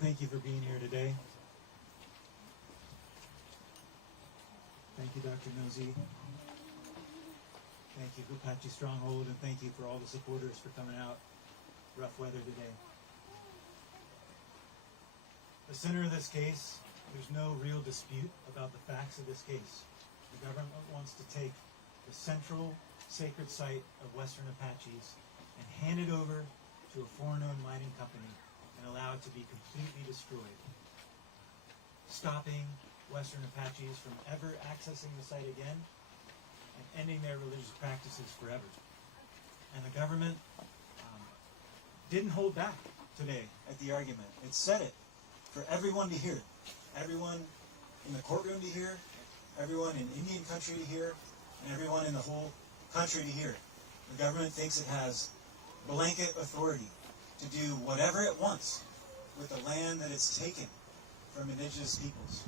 thank you for being here today. Thank you, Dr. Nosey. Thank you, Apache Stronghold, and thank you for all the supporters for coming out. Rough weather today. The center of this case, there's no real dispute about the facts of this case. The government wants to take the central sacred site of Western Apaches and hand it over to a foreign-owned mining company and allow it to be completely destroyed, stopping Western Apaches from ever accessing the site again and ending their religious practices forever. And the government didn't hold back today at the argument. It said it for everyone to hear. Everyone in the courtroom to hear, everyone in Indian country to hear, and everyone in the whole country to hear. The government thinks it has blanket authority to do whatever it wants with the land that it's taken from indigenous peoples,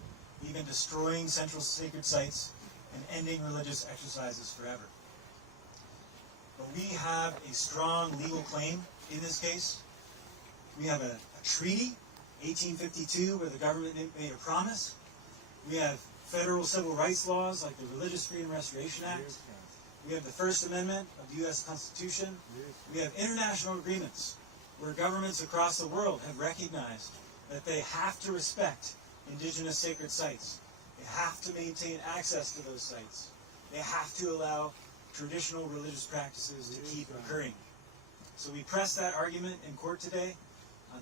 even destroying central sacred sites and ending religious exercises forever. But we have a strong legal claim in this case. We have a treaty, 1852, where the government made a promise. We have federal civil rights laws like the Religious Freedom Restoration Act. We have the First Amendment of the U.S. Constitution. We have international agreements where governments across the world have recognized that they have to respect indigenous sacred sites. They have to maintain access to those sites. They have to allow traditional religious practices to keep occurring. So we pressed that argument in court today.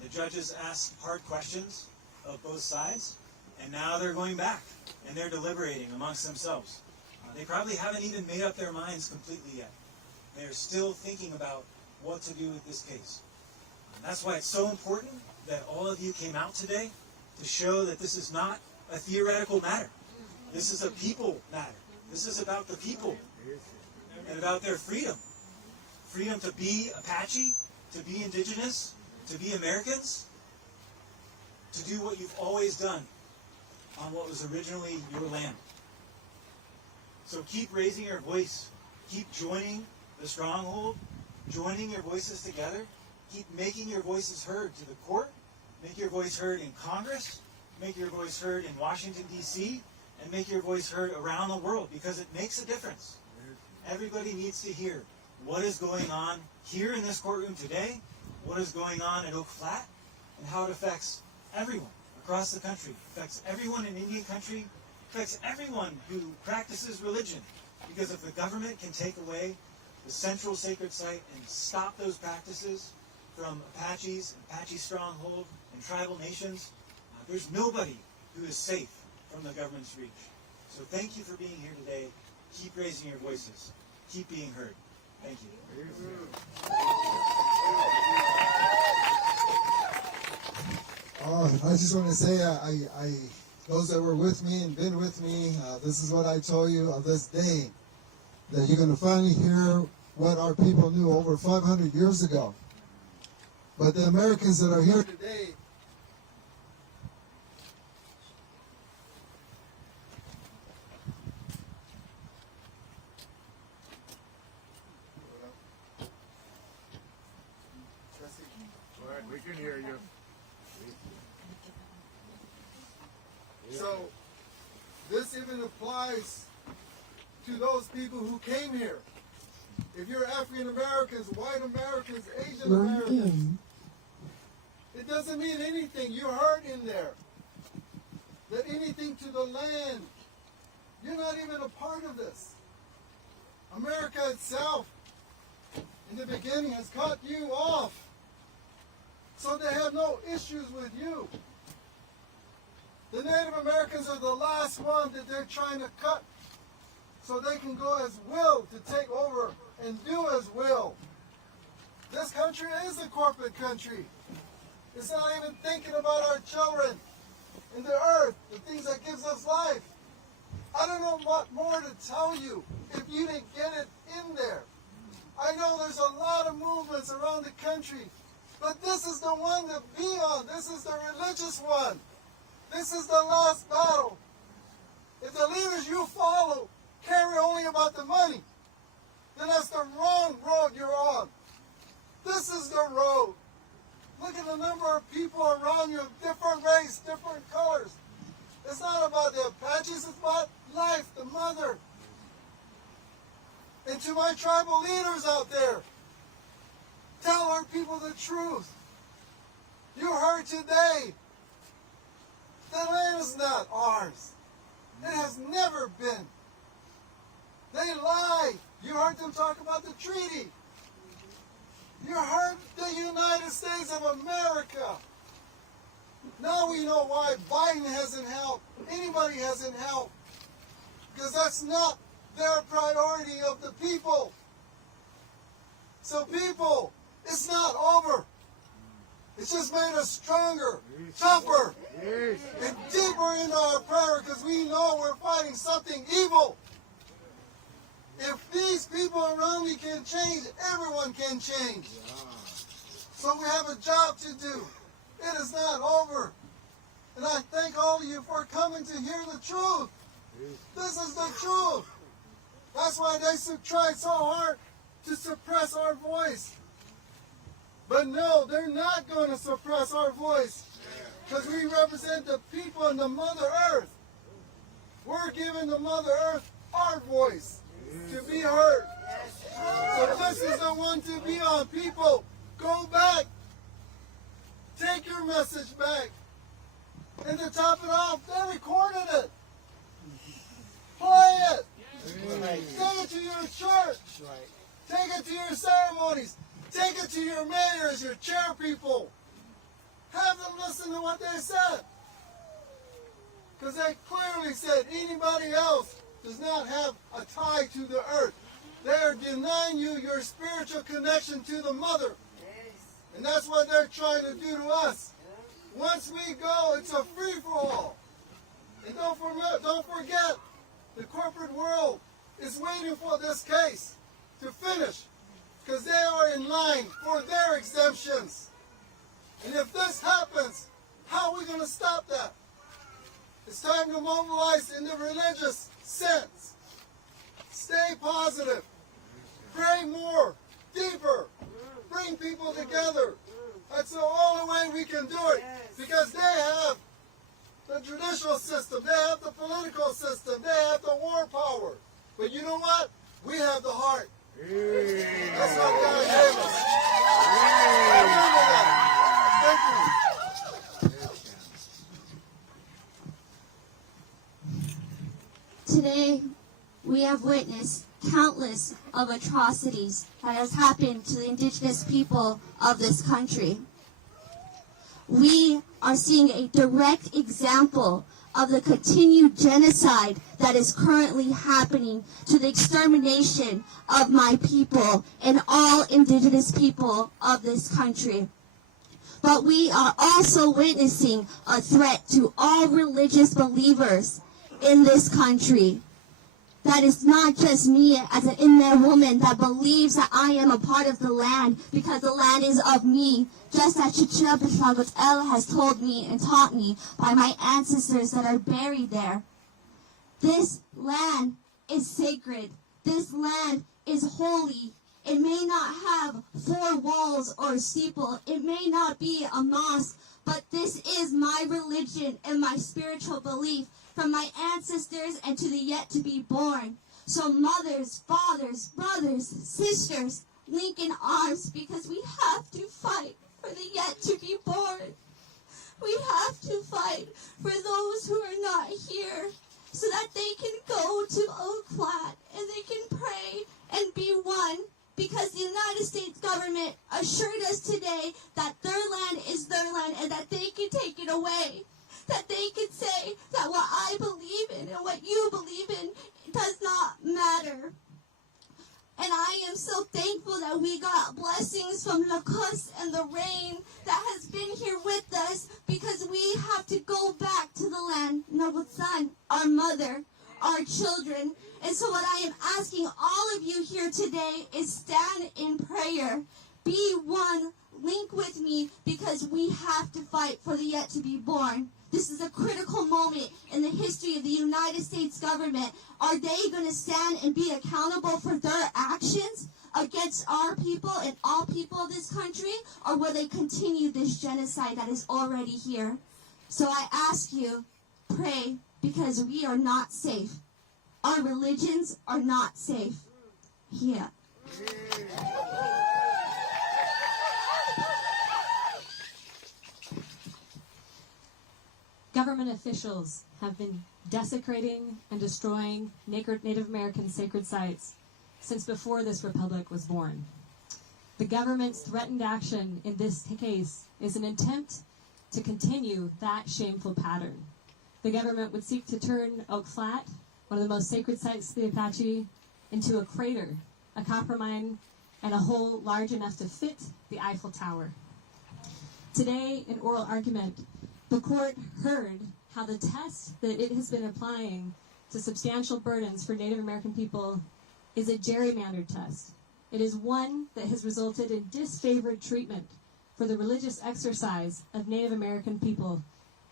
The judges asked hard questions of both sides, and now they're going back and they're deliberating amongst themselves. They probably haven't even made up their minds completely yet. They're still thinking about what to do with this case. That's why it's so important that all of you came out today to show that this is not a theoretical matter. This is a people matter. This is about the people and about their freedom. Freedom to be Apache, to be indigenous, to be Americans, to do what you've always done on what was originally your land. So keep raising your voice. Keep joining the stronghold, joining your voices together. Keep making your voices heard to the court. Make your voice heard in Congress. Make your voice heard in Washington, D.C. And make your voice heard around the world, because it makes a difference. Everybody needs to hear what is going on here in this courtroom today, what is going on at Oak Flat, and how it affects everyone across the country. It affects everyone in Indian country. It affects everyone who practices religion. Because if the government can take away the central sacred site and stop those practices from Apaches, Apache Stronghold, and tribal nations, there's nobody who is safe from the government's reach. So thank you for being here today. Keep raising your voices. Keep being heard. Thank you. I just want to say, those that were with me and been with me, this is what I told you of this day, that you're going to finally hear what our people knew over 500 years ago. But the Americans that are here today, we can hear you. so this even applies to those people who came here. If you're African Americans, white Americans, Asian Americans, it doesn't mean anything. You heard in there that anything to the land, you're not even a part of this. America itself, in the beginning, has cut you off. So they have no issues with you. The Native Americans are the last one that they're trying to cut so they can go as will to take over and do as will. This country is a corporate country. It's not even thinking about our children and the earth, the things that gives us life. I don't know what more to tell you if you didn't get it in there. I know there's a lot of movements around the country, but this is the one to be on. This is the religious one. This is the last battle. If the leaders you follow care only about the money, then that's the wrong road you're on. This is the road. Look at the number of people around you of different race, different colors. It's not about the Apaches, it's about life, the mother. And to my tribal leaders out there, tell our people the truth. You heard today, the land is not ours. It has never been. They lie. You heard them talk about the treaty. You heard the United States of America. Now we know why Biden hasn't helped. Anybody hasn't helped. Because that's not their priority of the people. So people, it's not over. It's just made us stronger, tougher, and deeper into our prayer because we know we're fighting something evil. If these people around me can change, everyone can change. So we have a job to do. It is not over. And I thank all of you for coming to hear the truth. This is the truth. That's why they tried so hard to suppress our voice. But no, they're not going to suppress our voice because we represent the people and the Mother Earth. We're giving the Mother Earth our voice to be heard. So this is the one to be on. People, go back. Take your message back. And to top it off, they recorded it. Play it. Take it to your church. Take it to your ceremonies. Take it to your mayors, your chair people. Have them listen to what they said. Because they clearly said anybody else does not have a tie to the earth. They are denying you your spiritual connection to the mother. And that's what they're trying to do to us. Once we go, it's a free-for-all. And don't forget, the corporate world is waiting for this case to finish. Because they are in line for their exemptions. And if this happens, how are we going to stop that? It's time to mobilize in the religious sense. Stay positive. Pray more, deeper. Bring people together. That's the only way we can do it. Because they have the judicial system. They have the political system. They have the war power. But you know what? We have the heart. That's what God gave us. Thank you. Today, we have witnessed countless of atrocities that has happened to the indigenous people of this country. We are seeing a direct example of the continued genocide that is currently happening to the extermination of my people and all indigenous people of this country. But we are also witnessing a threat to all religious believers in this country. That is not just me as an in-there woman that believes that I am a part of the land because the land is of me, just as El has told me and taught me by my ancestors that are buried there. This land is sacred. This land is holy. It may not have 4 walls or a steeple. It may not be a mosque, but this is my religion and my spiritual belief from my ancestors and to the yet to be born. So mothers, fathers, brothers, sisters, link in arms because we have to fight for the yet to be born. We have to fight for those who are not here so that they can go to Oak Flat and they can pray and be one, because the United States government assured us today that their land is their land and that they can take it away. That they can say that what I believe in and what you believe in does not matter. And I am so thankful that we got blessings from Lakus and the rain that has been here with us, because we have to go back to the land, Nabutsan, our mother, our children. And so what I am asking all of you here today is stand in prayer. Be one. Link with me, because we have to fight for the yet to be born. This is a critical moment in the history of the United States government. Are they going to stand and be accountable for their actions against our people and all people of this country, or will they continue this genocide that is already here? So I ask you, pray, because we are not safe. Our religions are not safe. Yeah. Government officials have been desecrating and destroying Native American sacred sites since before this republic was born. The government's threatened action in this case is an attempt to continue that shameful pattern. The government would seek to turn Oak Flat, one of the most sacred sites of the Apache, into a crater, a copper mine, and a hole large enough to fit the Eiffel Tower. Today, in oral argument, the court heard how the test that it has been applying to substantial burdens for Native American people is a gerrymandered test. It is one that has resulted in disfavored treatment for the religious exercise of Native American people,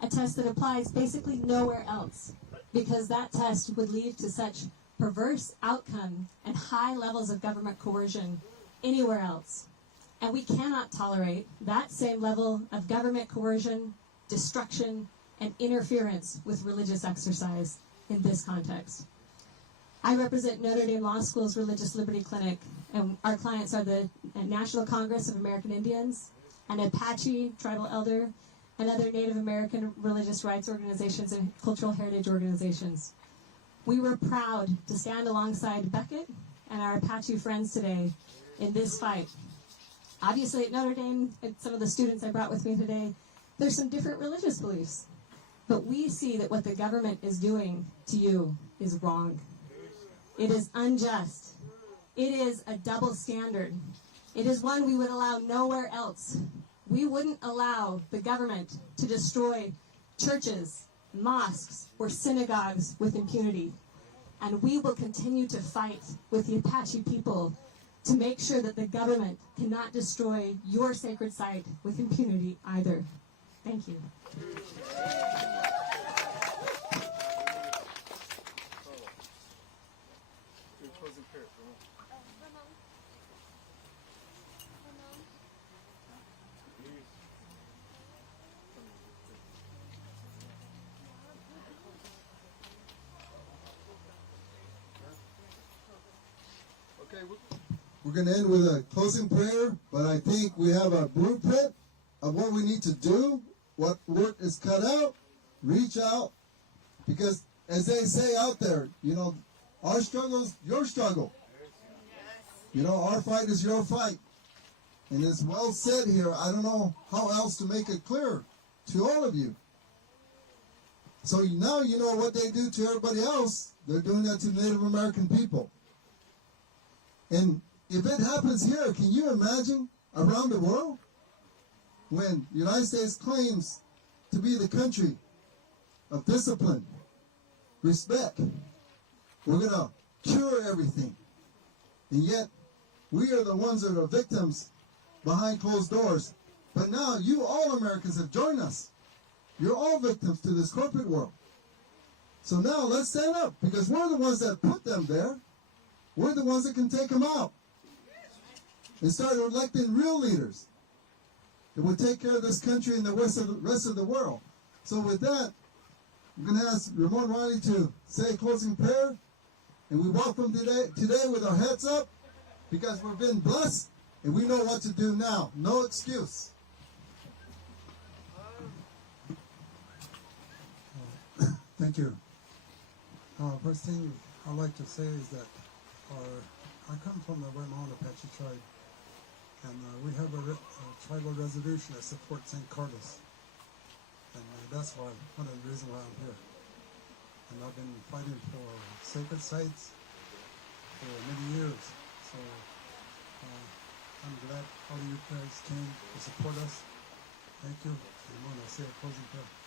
a test that applies basically nowhere else, because that test would lead to such perverse outcome and high levels of government coercion anywhere else. And we cannot tolerate that same level of government coercion, destruction, and interference with religious exercise in this context. I represent Notre Dame Law School's Religious Liberty Clinic, and our clients are the National Congress of American Indians, an Apache tribal elder, and other Native American religious rights organizations and cultural heritage organizations. We were proud to stand alongside Beckett and our Apache friends today in this fight. Obviously at Notre Dame, and some of the students I brought with me today, there's some different religious beliefs. But we see that what the government is doing to you is wrong. It is unjust. It is a double standard. It is one we would allow nowhere else. We wouldn't allow the government to destroy churches, mosques, or synagogues with impunity. And we will continue to fight with the Apache people to make sure that the government cannot destroy your sacred site with impunity either. Thank you. Okay, we're going to end with a closing prayer, but I think we have a blueprint of what we need to do, what work is cut out, reach out, because as they say out there, you know, our struggle is your struggle. You know, our fight is your fight. And it's well said here. I don't know how else to make it clear to all of you. So now you know what they do to everybody else. They're doing that to Native American people. And if it happens here, can you imagine around the world? When the United States claims to be the country of discipline, respect, we're going to cure everything. And yet, we are the ones that are victims behind closed doors. But now, you all Americans have joined us. You're all victims to this corporate world. So now, let's stand up, because we're the ones that put them there. We're the ones that can take them out. And start electing real leaders that will take care of this country and the rest of the world. So with that, I'm going to ask Ramon Riley to say a closing prayer. And we walk from today with our heads up, because we've been blessed and we know what to do now. No excuse. Thank you. First thing I'd like to say is that I come from the White Mountain Apache tribe, and we have a tribal resolution that supports St. Carlos, and that's why one of the reasons why I'm here. And I've been fighting for sacred sites for many years, so I'm glad all of you guys came to support us. Thank you. And I want to say a closing prayer.